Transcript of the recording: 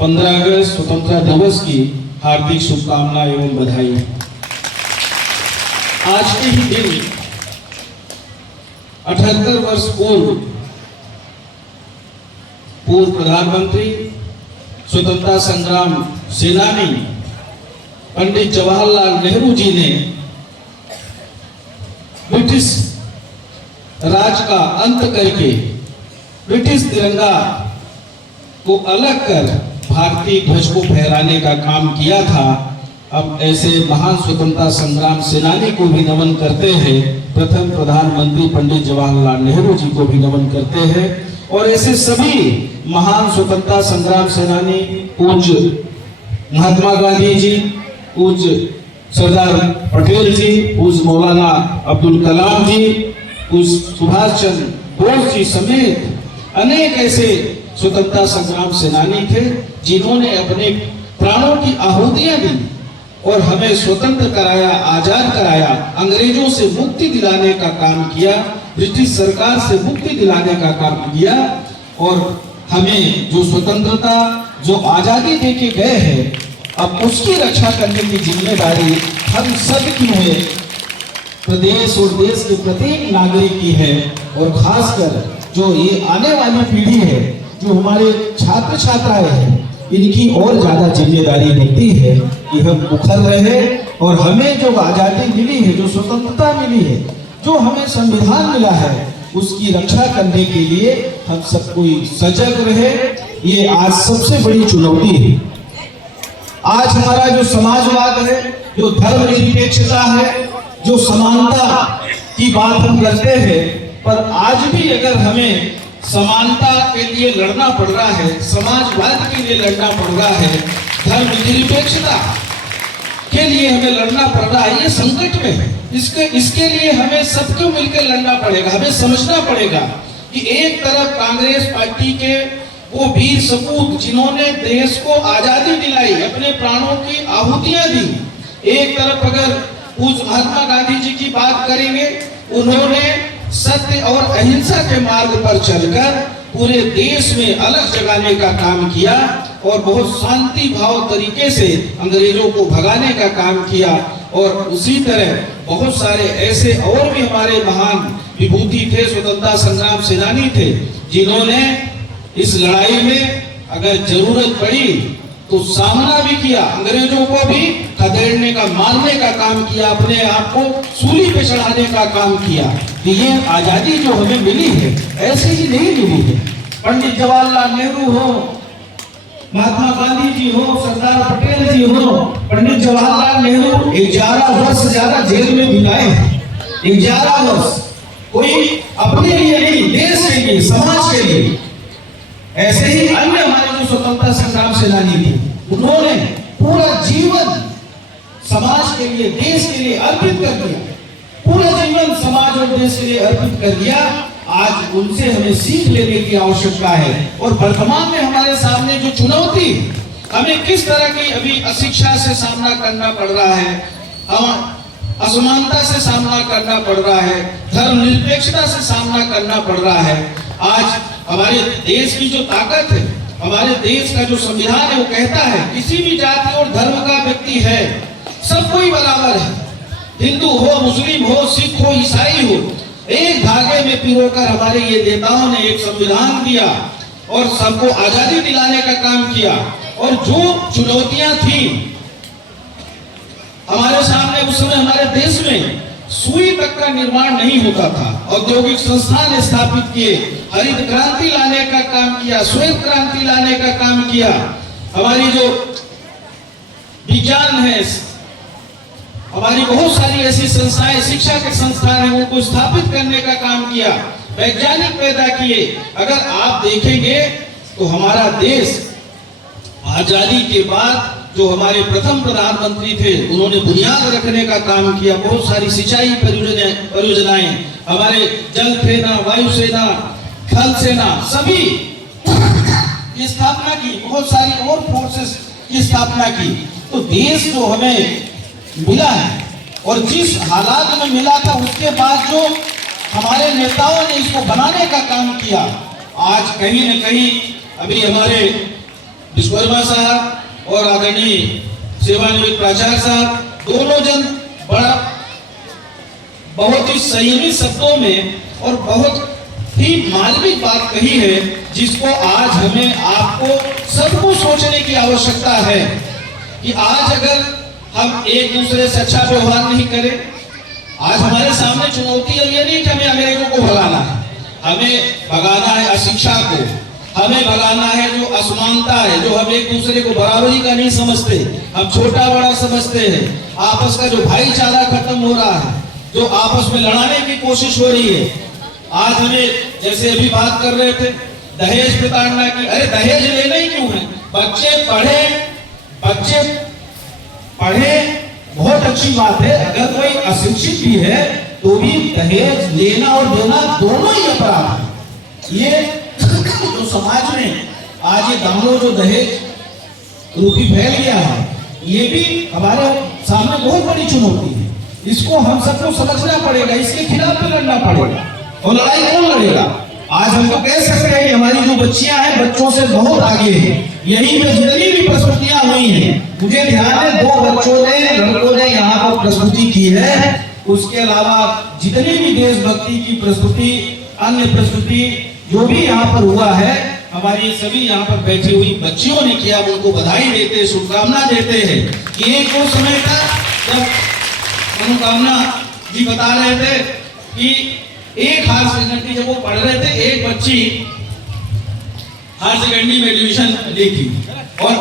15 अगस्त स्वतंत्रता दिवस की हार्दिक शुभकामनाएं एवं बधाई। आज के ही दिन 78 वर्ष पूर्व प्रधानमंत्री स्वतंत्रता संग्राम सेनानी पंडित जवाहरलाल नेहरू जी ने ब्रिटिश राज का अंत करके ब्रिटिश तिरंगा को अलग कर भारतीय ध्वज को फहराने का काम किया था। अब ऐसे महान स्वतंत्रता संग्राम सेनानी को भी नमन करते हैं, प्रथम प्रधानमंत्री पंडित जवाहरलाल नेहरू जी को भी नमन करते हैं और ऐसे सभी महान स्वतंत्रता संग्राम सेनानी पूज्य महात्मा गांधी जी, पूज्य सरदार पटेल जी, पूज्य मौलाना अब्दुल कलाम जी, पूज्य सुभाष चंद्र बोस जी समेत अनेक ऐसे स्वतंत्रता संग्राम सेनानी थे जिन्होंने अपने प्राणों की आहुतियां दी और हमें स्वतंत्र कराया, आजाद कराया, अंग्रेजों से मुक्ति दिलाने का काम किया, ब्रिटिश सरकार से मुक्ति दिलाने का काम किया और हमें जो स्वतंत्रता, जो आजादी देके गए हैं, अब उसकी रक्षा करने की जिम्मेदारी हम सब की है, प्रदेश और देश के प्रत्येक नागरिक की है और खासकर जो ये आने वाली पीढ़ी है, जो हमारे छात्र छात्राएं हैं, इनकी और ज्यादा जिम्मेदारी बनती है कि हम उखड़ रहे और हमें जो आजादी मिली है, जो स्वतंत्रता मिली है, जो हमें संविधान मिला है, उसकी रक्षा करने के लिए हम सब कोई सजग रहे। ये आज सबसे बड़ी चुनौती है। आज हमारा जो समाजवाद है, जो धर्मनिरपेक्षता है, जो समानता की बात हम करते हैं, पर आज भी अगर हमें समानता के लिए लड़ना पड़ रहा है, समाजवाद के लिए लड़ना पड़ रहा है, धर्मनिरपेक्षता के लिए हमें लड़ना पड़ रहा है, ये संकट में है। इसके लिए हमें सबको मिलकर लड़ना पड़ेगा। हमें समझना पड़ेगा कि एक तरफ कांग्रेस पार्टी के वो वीर सपूत जिन्होंने देश को आजादी दिलाई, अपने प्राणों की आहुतियां दी, एक तरफ अगर पूज्य महात्मा गांधी जी की बात करेंगे, उन्होंने सत्य और अहिंसा के मार्ग पर चलकर पूरे देश में अलग जगाने का काम किया और बहुत शांति भाव तरीके से अंग्रेजों को भगाने का काम किया। और उसी तरह बहुत सारे ऐसे और भी हमारे महान विभूति थे, स्वतंत्रता संग्राम सेनानी थे, जिन्होंने इस लड़ाई में अगर जरूरत पड़ी तो सामना भी किया, अंग्रेजों को भी खदेड़ने का, मारने का काम किया, अपने आप को सूली पे चढ़ाने का काम किया। कि ये आजादी जो हमें मिली है ऐसे ही नहीं मिली है। पंडित जवाहरलाल नेहरू हो, महात्मा गांधी जी हो, सरदार पटेल जी हो, पंडित जवाहरलाल नेहरू 11 वर्ष ज्यादा जेल में बिताए हैं। 11 वर्ष कोई अपने लिए नहीं, देश के लिए, समाज के लिए। ऐसे ही अन्य हमारे जो स्वतंत्रता संग्राम सेनानी थे, उन्होंने पूरा जीवन समाज के लिए, देश के लिए अर्पित कर दिया, पूरा जीवन समाज और देश के लिए अर्पित कर दिया। आज उनसे हमें सीख लेने की आवश्यकता है और वर्तमान में हमारे सामने जो चुनौती, हमें किस तरह की अभी अशिक्षा से सामना करना पड़ रहा है, हम असमानता से सामना करना पड़ रहा है, धर्मनिरपेक्षता से सामना करना पड़ रहा है। आज हमारे देश की जो ताकत है, हमारे देश का जो संविधान है, वो कहता है किसी भी जाति और धर्म का व्यक्ति है, सब कोई बराबर है, हिंदू हो, मुस्लिम हो, सिख हो, ईसाई हो, एक धागे में पिरोकर हमारे ये नेताओं ने एक संविधान दिया और सबको आजादी दिलाने का काम किया। और जो चुनौतियां थी हमारे सामने उस समय, हमारे देश में सुई तक का निर्माण नहीं होता था, औद्योगिक संस्थान स्थापित किए, हरित क्रांति लाने का काम किया, श्वेत क्रांति लाने का काम किया, हमारी जो विज्ञान है, हमारी बहुत सारी ऐसी संस्थाएं, शिक्षा के संस्थान हैं, उनको स्थापित करने का काम किया, वैज्ञानिक पैदा किए। अगर आप देखेंगे तो हमारा देश आजादी के बाद जो हमारे प्रथम प्रधानमंत्री थे, उन्होंने बुनियाद रखने का काम किया, बहुत सारी सिंचाई परियोजनाएं, हमारे जल सेना, वायु सेना, थल सेना, सभी की स्थापना की, बहुत सारी और फोर्सेस की स्थापना की। तो देश जो हमें मिला है और जिस हालात में मिला था, उसके बाद जो हमारे नेताओं ने इसको बनाने का काम किया, आज कहीं न कहीं अभी हमारे विश्वकर्मा साहब और आदरणीय सेवानिवृत्त प्राचार्य साहब, दोनों जन बड़ा बहुत ही संयमित शब्दों में और बहुत ही मार्मिक बात कही है, जिसको आज हमें आपको सबको सोचने की आवश्यकता है कि आज अगर हम एक दूसरे से अच्छा व्यवहार नहीं करें, आज हमारे सामने चुनौती अब ये नहीं कि हमें अंग्रेजों को भगाना है, हमें भगाना है अशिक्षा को, हमें भगाना है जो असमानता है, जो हम एक दूसरे को बराबरी का नहीं समझते, हम छोटा बड़ा समझते हैं, आपस का जो भाईचारा खत्म हो रहा है, जो आपस में लड़ाने की कोशिश हो रही है। आज हमें जैसे अभी बात कर रहे थे दहेज प्रताड़ना की, अरे दहेज लेना ही क्यों है? बच्चे पढ़े बहुत अच्छी बात है, अगर कोई अशिक्षित भी है तो भी दहेज लेना और देना दोनों ही अपराध है। ये जो समाज में आज ये दामों जो दहेज रूपी फैल गया है, ये भी हमारे सामने बहुत बड़ी चुनौती है। इसको हम सबको समझना पड़ेगा, इसके खिलाफ भी लड़ना पड़ेगा। और लड़ाई कौन लड़ेगा? आज हम तो कह सकते हैं कि हमारी जो बच्चियां हैं बच्चों से बहुत आगे हैं, यहीं पे जितनी भी प्रस्तुतियां हुई हैं, मुझे ध्यान है 2 लड़कों ने यहाँ पर प्रस्तुति की है, उसके अलावा जितनी भी देशभक्ति की प्रस्तुति, अन्य प्रस्तुति जो भी यहाँ पर हुआ है, हमारी सभी यहाँ पर बैठी हुई बच्चियों ने किया, उनको बधाई देते, शुभकामना देते हैं कि एक वो समय था जब मनोकामना जी बता रहे थे कि एक हायर सेकेंडरी जब वो पढ़ रहे थे, एक बच्ची हायर सेकेंडरी में एडमिशन ली थी और